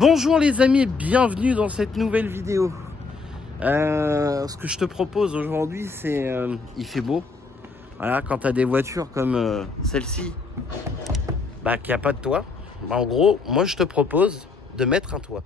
Bonjour les amis, bienvenue dans cette nouvelle vidéo. Ce que je te propose aujourd'hui, c'est il fait beau. Voilà, quand tu as des voitures comme celle-ci, qui a pas de toit, en gros, moi je te propose de mettre un toit.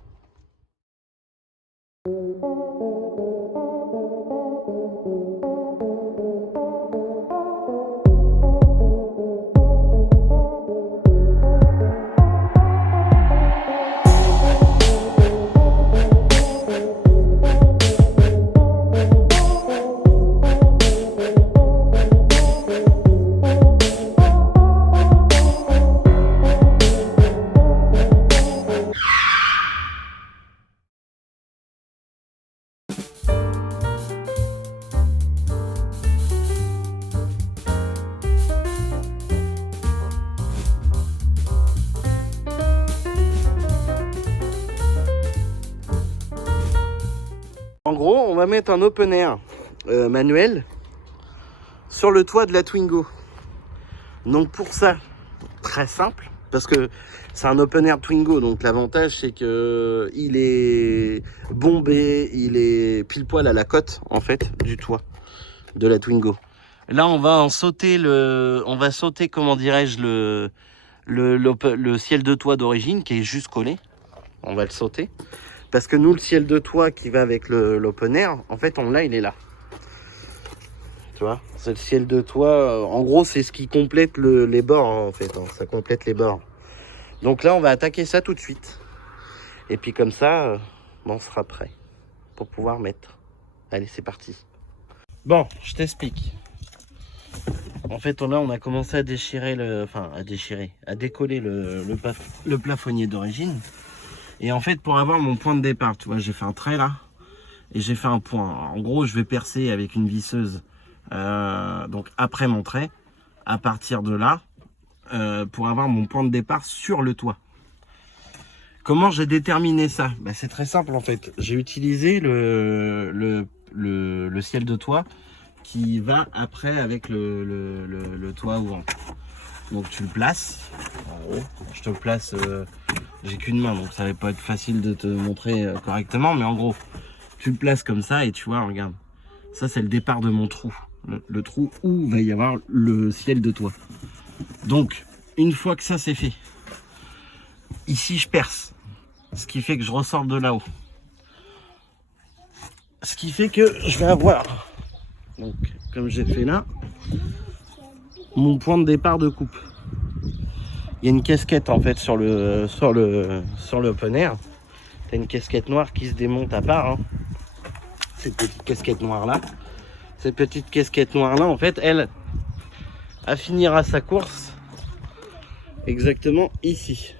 En gros, on va mettre un open air manuel sur le toit de la Twingo. Donc pour ça, très simple, parce que c'est un open air Twingo, donc l'avantage c'est que il est bombé, il est pile poil à la cote en fait du toit de la Twingo. Là on va sauter comment dirais-je le ciel de toit d'origine qui est juste collé. On va le sauter parce que nous le ciel de toit qui va avec l'open air, en fait il est là. Tu vois, c'est le ciel de toit. En gros, c'est ce qui complète les bords, en fait. Ça complète les bords. Donc là, on va attaquer ça tout de suite. Et puis comme ça, on sera prêt pour pouvoir mettre. Allez, c'est parti. Bon, je t'explique. En fait, là, on a commencé à déchirer à décoller le plafonnier d'origine. Et en fait, pour avoir mon point de départ, tu vois, j'ai fait un trait là. Et j'ai fait un point. En gros, je vais percer avec une visseuse. Donc après mon trait, à partir de là, pour avoir mon point de départ sur le toit. Comment j'ai déterminé ça? C'est très simple en fait. J'ai utilisé le ciel de toit qui va après avec le toit ouvrant. Donc tu le places. En gros, je te le place. J'ai qu'une main, donc ça va pas être facile de te montrer correctement, mais en gros, tu le places comme ça et tu vois, regarde. Ça c'est le départ de mon trou. Le trou où va y avoir le ciel de toit. Donc, une fois que ça c'est fait, ici je perce. Ce qui fait que je ressors de là-haut. Ce qui fait que je vais avoir, donc comme j'ai fait là, mon point de départ de coupe. Il y a une casquette en fait sur l'open air. T'as une casquette noire qui se démonte à part. Cette petite casquette noire là. Cette petite casquette noire là, en fait, elle finira sa course exactement ici.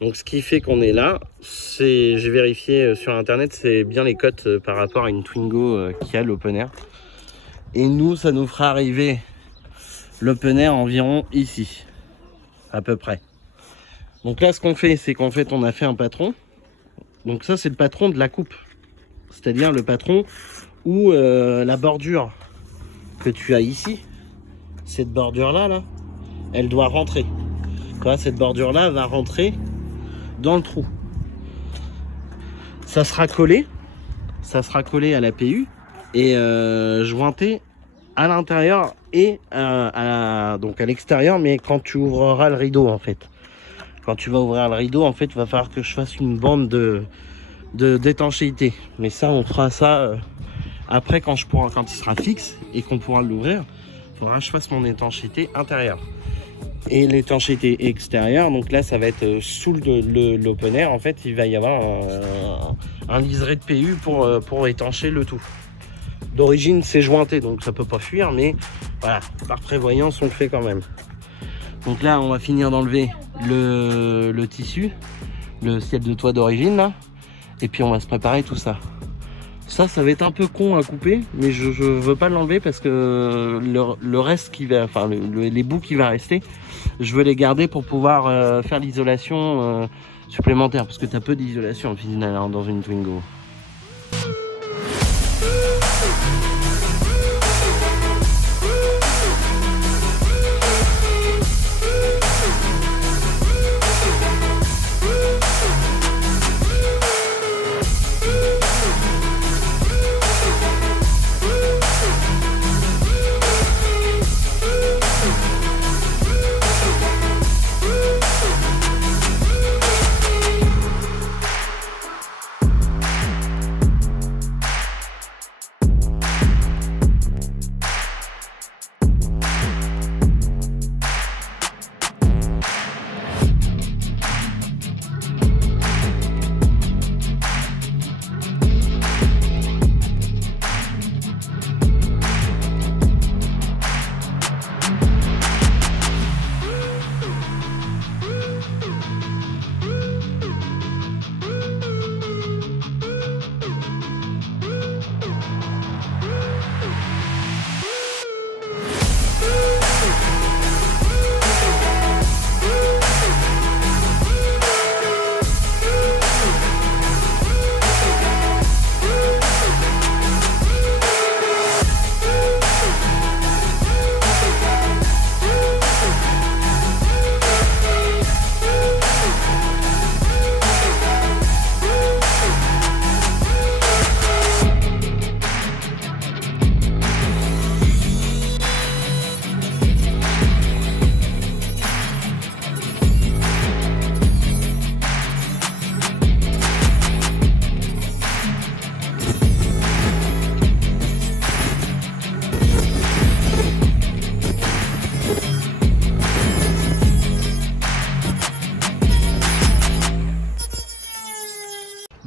Donc ce qui fait qu'on est là, j'ai vérifié sur internet, c'est bien les cotes par rapport à une Twingo qui a l'open air. Et nous, ça nous fera arriver l'open air environ ici, à peu près. Donc là, ce qu'on fait, c'est qu'en fait, on a fait un patron. Donc ça, c'est le patron de la coupe. C'est-à-dire le patron où la bordure que tu as ici, cette bordure là, elle doit rentrer. Quoi, cette bordure là va rentrer dans le trou. Ça sera collé à la PU et jointé à l'intérieur et donc à l'extérieur, mais quand tu ouvriras le rideau en fait. Quand tu vas ouvrir le rideau, en fait, il va falloir que je fasse une bande d'étanchéité. Mais ça, on fera ça après quand il sera fixe et qu'on pourra l'ouvrir. Il faudra que je fasse mon étanchéité intérieure. Et l'étanchéité extérieure, donc là, ça va être sous l'open air. En fait, il va y avoir un liseré de PU pour étancher le tout. D'origine, c'est jointé, donc ça peut pas fuir, mais voilà, par prévoyance, on le fait quand même. Donc là, on va finir d'enlever le tissu, le ciel de toit d'origine là, et puis on va se préparer tout ça. Ça va être un peu con à couper, mais je veux pas l'enlever parce que le reste qui va, les bouts qui va rester, je veux les garder pour pouvoir faire l'isolation supplémentaire, parce que tu as peu d'isolation au final dans une Twingo.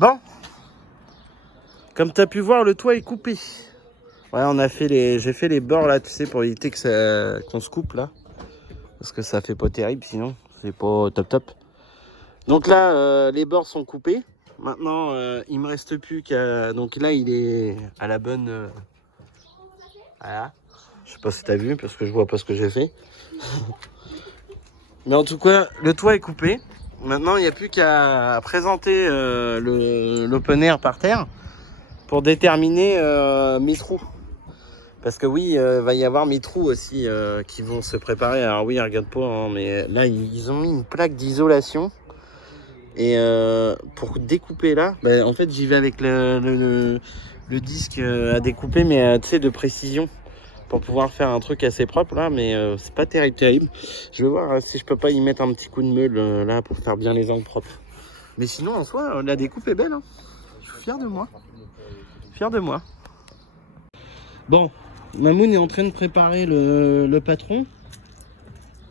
Bon, comme tu as pu voir, le toit est coupé. Ouais, on a fait j'ai fait les bords là, tu sais, pour éviter que qu'on se coupe là. Parce que ça fait pas terrible sinon, c'est pas top top. Donc là, les bords sont coupés. Maintenant, il me reste plus qu'à... Donc là, il est à la bonne... Voilà. Je sais pas si tu as vu, parce que je vois pas ce que j'ai fait. Mais en tout cas, le toit est coupé. Maintenant, il n'y a plus qu'à présenter l'open air par terre pour déterminer mes trous. Parce que oui, va y avoir mes trous aussi qui vont se préparer. Alors oui, regarde pas, hein, mais là, ils ont mis une plaque d'isolation. Et pour découper là, bah, en fait, j'y vais avec le disque à découper, mais tu sais, de précision. Pour pouvoir faire un truc assez propre là, mais c'est pas terrible. Je vais voir si je peux pas y mettre un petit coup de meule là pour faire bien les angles propres. Mais sinon en soi la découpe est belle, hein. Je suis fier de moi. Bon, Mamoun est en train de préparer le patron.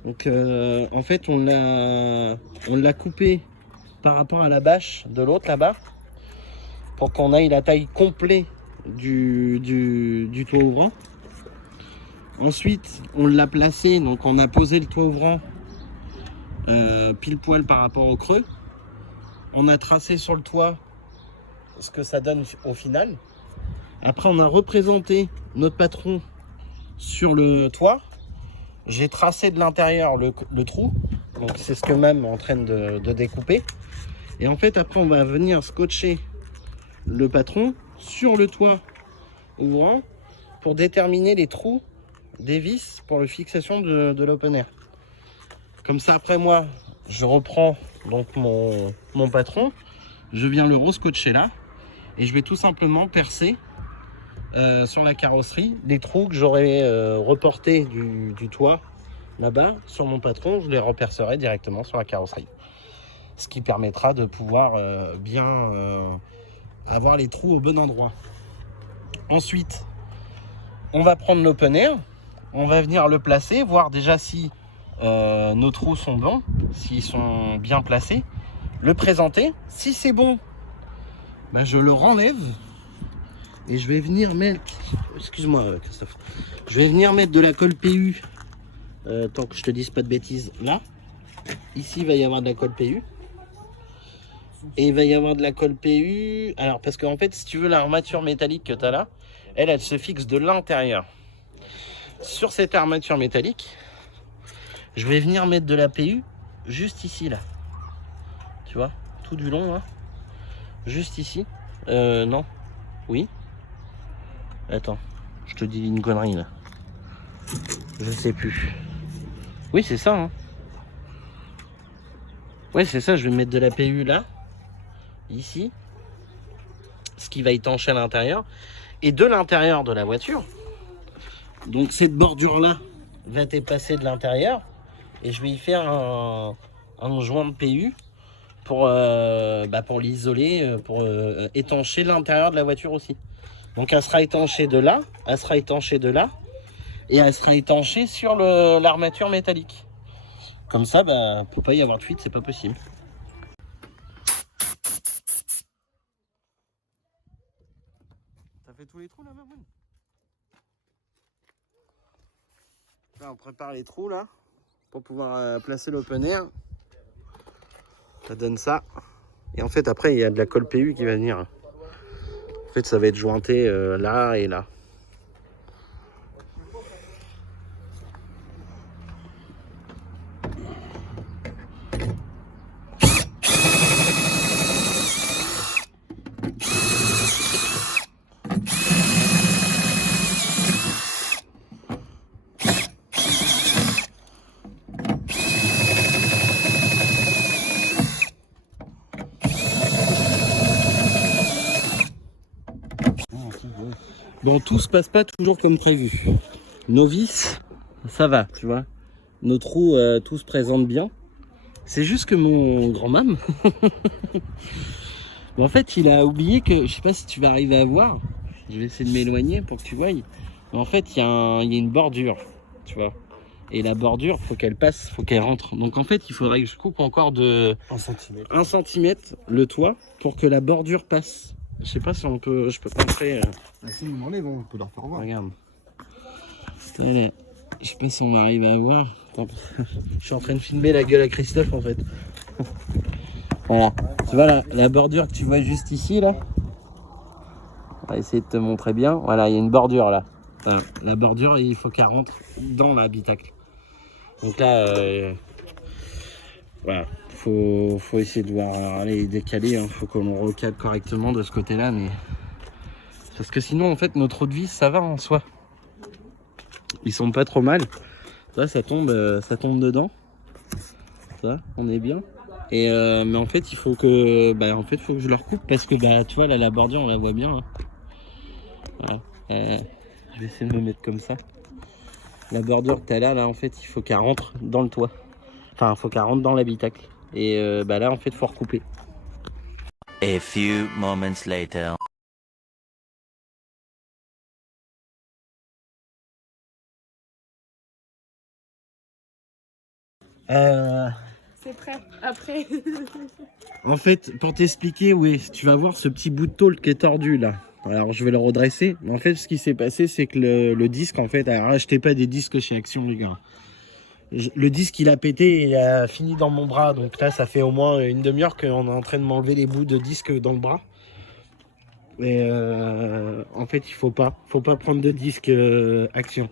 Donc en fait on l'a coupé par rapport à la bâche de l'autre là-bas pour qu'on aille la taille complète du toit ouvrant. Ensuite, on l'a placé, donc on a posé le toit ouvrant pile poil par rapport au creux. On a tracé sur le toit ce que ça donne au final. Après, on a représenté notre patron sur le toit. J'ai tracé de l'intérieur le trou. Donc c'est ce que même est en train de découper. Et en fait, après, on va venir scotcher le patron sur le toit ouvrant pour déterminer les trous des vis pour la fixation de l'open air. Comme ça, après moi, je reprends donc mon patron, je viens le rescotcher là et je vais tout simplement percer sur la carrosserie les trous que j'aurais reportés du toit là-bas sur mon patron. Je les repercerai directement sur la carrosserie, ce qui permettra de pouvoir bien avoir les trous au bon endroit. Ensuite, on va prendre l'open air. On va venir le placer, voir déjà si nos trous sont bons, s'ils sont bien placés, le présenter. Si c'est bon, ben je le renlève et je vais venir mettre, excuse-moi Christophe, je vais venir mettre de la colle PU, tant que je te dise pas de bêtises, là. Ici, il va y avoir de la colle PU. Et il va y avoir de la colle PU, alors parce qu'en fait, si tu veux, l'armature métallique que tu as là, elle se fixe de l'intérieur. Sur cette armature métallique, je vais venir mettre de la PU juste ici là. Tu vois, tout du long là. Juste ici. Non. Oui. Attends, je te dis une connerie là. Je sais plus. Oui, c'est ça. Hein. Ouais, c'est ça. Je vais mettre de la PU là. Ici. Ce qui va étancher à l'intérieur. Et de l'intérieur de la voiture. Donc cette bordure là va être passée de l'intérieur et je vais y faire un joint de PU pour l'isoler, pour étancher l'intérieur de la voiture aussi. Donc elle sera étanchée de là, elle sera étanchée de là et elle sera étanchée sur l'armature métallique. Comme ça, bah, peut pas y avoir de fuite, c'est pas possible. Ça fait tous les trous là, Mamoun? Là, on prépare les trous là pour pouvoir placer l'open air. Ça donne ça. Et en fait, après, il y a de la colle PU qui va venir. En fait, ça va être jointé là et là. Bon, tout se passe pas toujours comme prévu. Nos vis, ça va, tu vois. Nos trous, tout se présente bien. C'est juste que mon grand mam, en fait, il a oublié que, je sais pas si tu vas arriver à voir, je vais essayer de m'éloigner pour que tu voyes. Mais en fait, il y a une bordure, tu vois. Et la bordure, faut qu'elle passe, faut qu'elle rentre. Donc en fait, il faudrait que je coupe encore de 1 centimètre le toit pour que la bordure passe. Je sais pas si on peut, je peux pas montrer. Si on enlève, on peut leur faire voir. Regarde. Allez, je sais pas si on arrive à voir. Attends, je suis en train de filmer la gueule à Christophe en fait. Voilà. Tu vois la bordure que tu vois juste ici là. On va essayer de te montrer bien. Voilà, il y a une bordure là. La bordure, il faut qu'elle rentre dans l'habitacle. Donc là, voilà, faut essayer de voir les décaler. Hein. Faut qu'on recale correctement de ce côté-là, mais parce que sinon, en fait, notre eau de vie, ça va en soi. Ils sont pas trop mal. Ça tombe dedans. Ça, on est bien. Et mais en fait, il faut que, faut que je leur coupe parce que, tu vois, là, la bordure, on la voit bien. Hein. Voilà. Je vais essayer de me mettre comme ça. La bordure que tu as là, en fait, il faut qu'elle rentre dans le toit. Enfin, il faut qu'elle rentre dans l'habitacle. Et là, en fait, il faut recouper. A few moments later. C'est prêt, après. En fait, pour t'expliquer, oui, tu vas voir ce petit bout de tôle qui est tordu là. Alors je vais le redresser. En fait, ce qui s'est passé, c'est que le disque, en fait, alors achetez pas des disques chez Action, les gars. Le disque, il a pété et il a fini dans mon bras. Donc là, ça fait au moins une demi-heure qu'on est en train de m'enlever les bouts de disque dans le bras. Et en fait, il faut pas prendre de disque Action.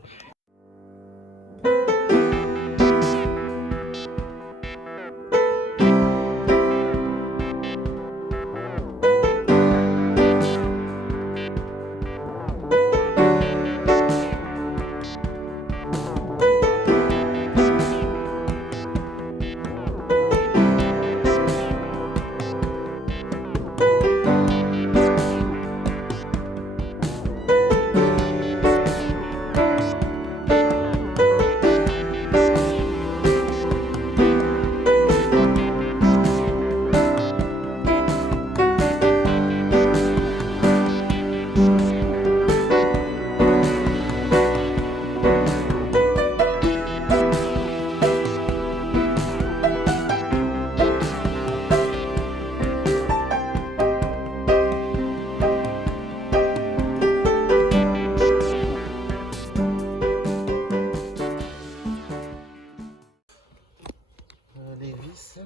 Les vis.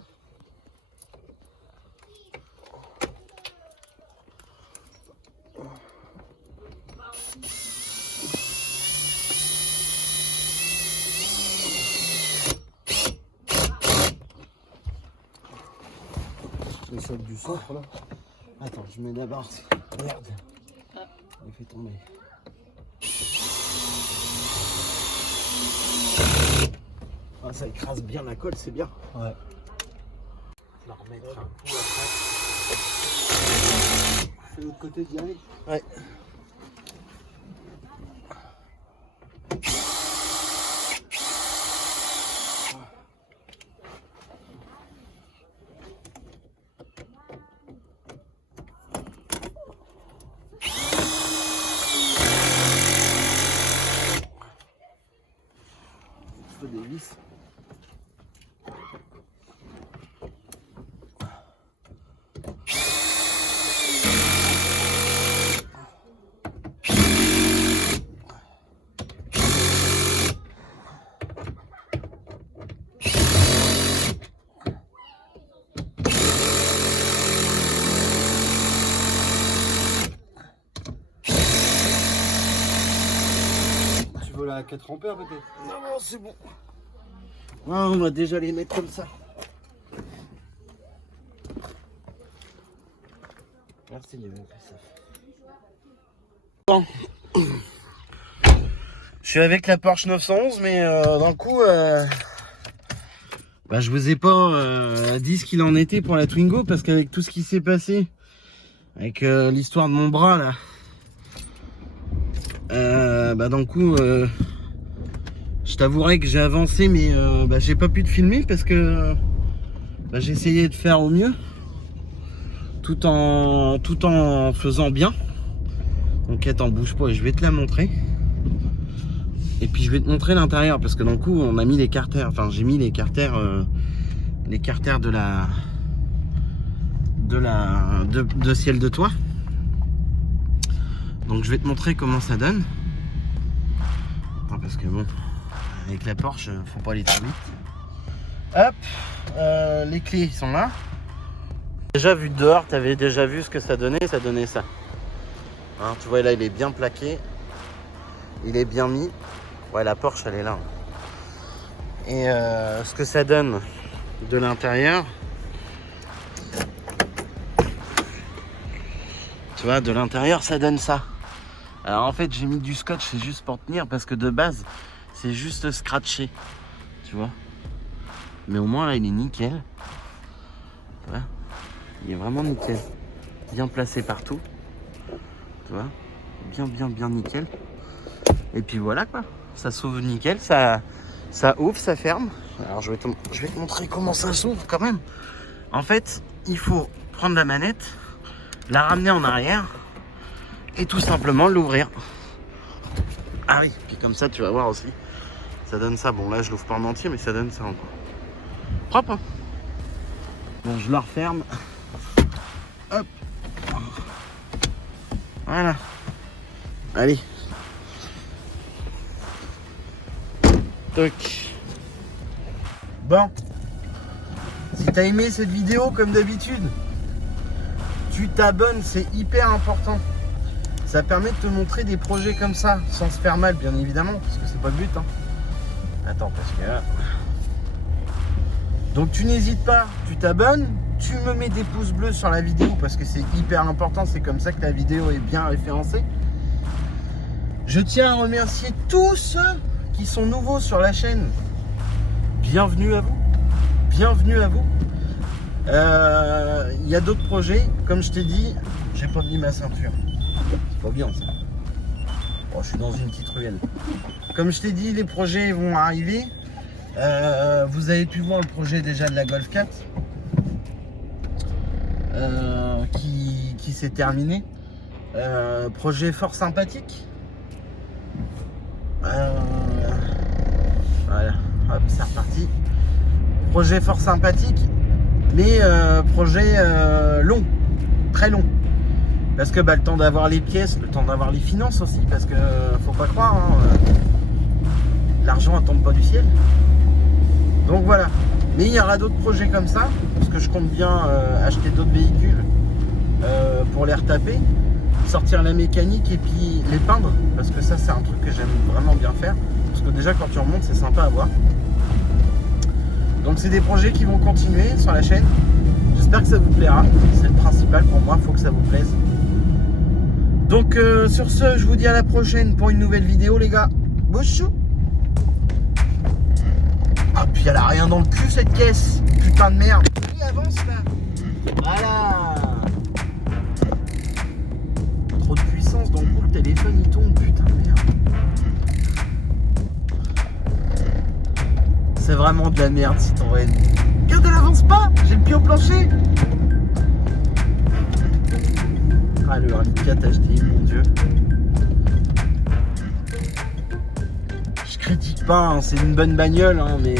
Les sols du centre là. Attends, je mets d'abord. Merde. Il fait tomber. Ah, ça écrase bien la colle, c'est bien. Ouais. Je vais remettre un coup après. C'est l'autre côté d'y aller. Ouais. Des vis. Tu veux la 4 ampères peut-être? Non, c'est bon. Ah, on va déjà les mettre comme ça. Merci, mon Christophe. Bon. Je suis avec la Porsche 911, mais d'un coup, je vous ai pas dit ce qu'il en était pour la Twingo, parce qu'avec tout ce qui s'est passé, avec l'histoire de mon bras là, d'un coup, je t'avouerai que j'ai avancé, mais j'ai pas pu te filmer parce que j'ai essayé de faire au mieux, tout en faisant bien. Donc attends, bouge pas, je vais te la montrer. Et puis je vais te montrer l'intérieur parce que d'un coup on a mis les carters, enfin j'ai mis les carters de ciel de toit. Donc je vais te montrer comment ça donne. Attends, parce que bon, avec la Porsche, faut pas aller trop vite. Hop, les clés sont là. Déjà vu de dehors, tu avais déjà vu ce que ça donnait ça. Hein, tu vois là il est bien plaqué. Il est bien mis. Ouais, la Porsche elle est là. Et ce que ça donne de l'intérieur. Tu vois, de l'intérieur ça donne ça. Alors en fait j'ai mis du scotch, c'est juste pour tenir parce que de base c'est juste scratché. Tu vois. Mais au moins là il est nickel. Tu vois. Il est vraiment nickel. Bien placé partout. Tu vois. Bien nickel. Et puis voilà quoi. Ça s'ouvre nickel, ça ouvre, ça ferme. Alors je vais te montrer comment ça s'ouvre quand même. En fait, il faut prendre la manette, la ramener en arrière et tout simplement l'ouvrir. Ah oui, puis comme ça tu vas voir aussi. Ça donne ça. Bon là je l'ouvre pas en entier mais ça donne ça encore. Propre hein. Bon je la referme. Hop. Voilà. Allez. Toc. Bon. Si t'as aimé cette vidéo comme d'habitude, tu t'abonnes, c'est hyper important. Ça permet de te montrer des projets comme ça, sans se faire mal bien évidemment, parce que c'est pas le but. Hein. Attends, parce que là... Donc tu n'hésites pas, tu t'abonnes, tu me mets des pouces bleus sur la vidéo parce que c'est hyper important, c'est comme ça que la vidéo est bien référencée. Je tiens à remercier tous ceux qui sont nouveaux sur la chaîne. Bienvenue à vous. Bienvenue à vous. Il y a d'autres projets, comme je t'ai dit, j'ai pas mis ma ceinture. C'est pas bien ça. Oh, je suis dans une petite ruelle. Comme je t'ai dit, les projets vont arriver. Vous avez pu voir le projet déjà de la Golf 4 qui s'est terminé. Projet fort sympathique. Voilà, hop, c'est reparti. Projet fort sympathique, mais projet long, très long. Parce que le temps d'avoir les pièces, le temps d'avoir les finances aussi, parce que faut pas croire, hein, l'argent ne tombe pas du ciel. Donc voilà. Mais il y aura d'autres projets comme ça, parce que je compte bien acheter d'autres véhicules pour les retaper, sortir la mécanique et puis les peindre, parce que ça c'est un truc que j'aime vraiment bien faire, parce que déjà quand tu remontes c'est sympa à voir. Donc c'est des projets qui vont continuer sur la chaîne. J'espère que ça vous plaira, c'est le principal pour moi, il faut que ça vous plaise. Donc sur ce, je vous dis à la prochaine pour une nouvelle vidéo les gars. Bouchou. Ah puis elle a rien dans le cul cette caisse, putain de merde. Il avance là. Voilà. Trop de puissance, donc le téléphone il tombe, putain de merde. C'est vraiment de la merde Citroën. Regarde, elle avance pas, j'ai le pied au plancher. Ah le handicap acheté, mon dieu. Je critique pas, hein, c'est une bonne bagnole, hein, mais